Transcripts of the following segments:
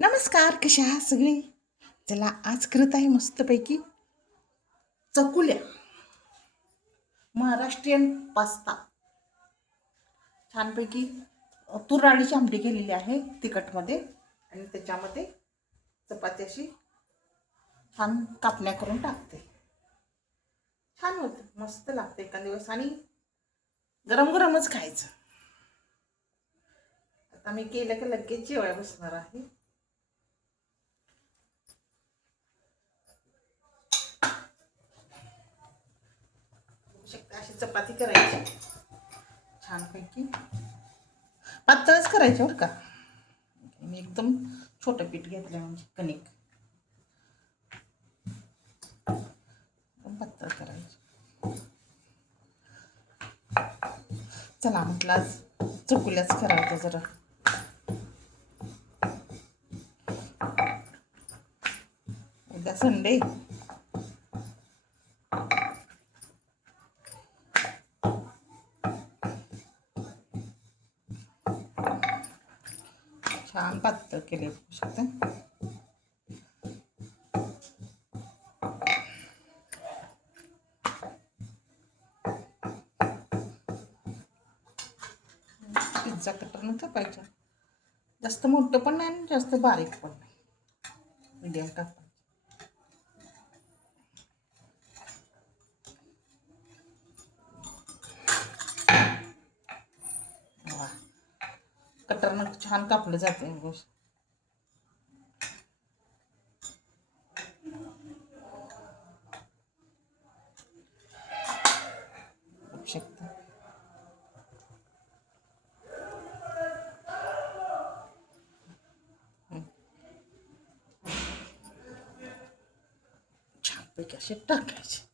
नमस्कार कशा आहात सगळे? चला आज करत आहे मस्तपैकी चकुल्या. महाराष्ट्रीयन पास्ता. छानपैकी तुरडाळीची आमटी केलेली आहे तिखटमध्ये आणि त्याच्यामध्ये चपाती अशी छान कापण्या करून टाकते. छान होतं मस्त लागते एका दिवस आणि गरम गरमच खायचं. आता मी केलं की लगेच जेवाय बसणार आहे बघू शकता अशी चपाती करायची. छानपैकी. पातळच करायची बरं का. मी एकदम छोटं पीठ घेतलं म्हणजे कणिक. पातळ करायची. चला म्हटलं आज चकुल्याच करायचं जरा. उद्या संडे. छान पातळ केले बघू शकता. पिझ्झा कटरनं पाहिजे जास्त मोठं पण नाही आणि जास्त बारीक पण नाही. मीडियम कापायचं वा कटरनं छान कापलं जाते गोष्ट. शकता. छानपैकी असे टाकायचे.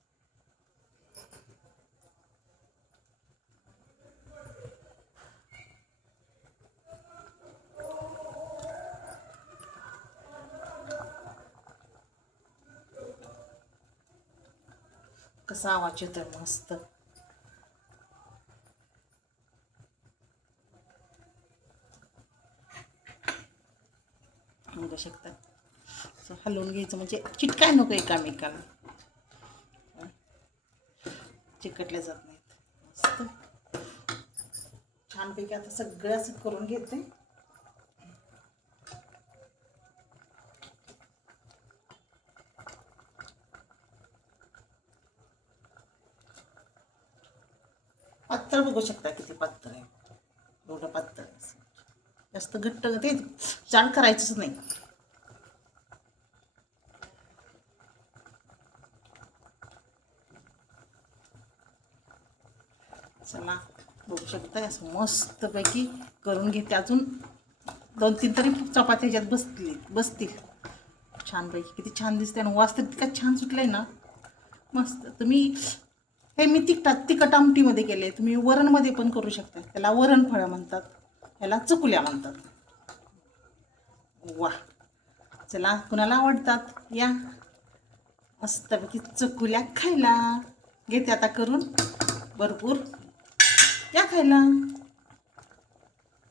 कसा आवाज येतोय मस्त. बघू शकता. हलवून घ्यायचं म्हणजे चिटकाय नको एकामेकाला. चिकटल्या जात नाहीत. मस्त. छानपैकी आता सगळं असं करून घेते. पातळ बघू शकता किती पातळ आहे. एवढं पातळ. जास्त घट्ट ते जाण करायचंच नाही. चला बघू शकता असं मस्तपैकी करून घेते अजून. दोन तीन तरी चपात्या ह्याच्यात बसतील बसतील. छानपैकी किती छान दिसते आणि वास तर इतका छान सुटलाय ना. मस्त. तुम्ही हे मी तिखटात तिखट आमटीमध्ये केले. तुम्ही वरणमध्ये पण करू शकता. त्याला वरणफळं म्हणतात. याला चकुल्या म्हणतात. वा चला कुणाला आवडतात? या. मस्तपैकी चकुल्या खायला. घेते आता करून. भरपूर. या खायला.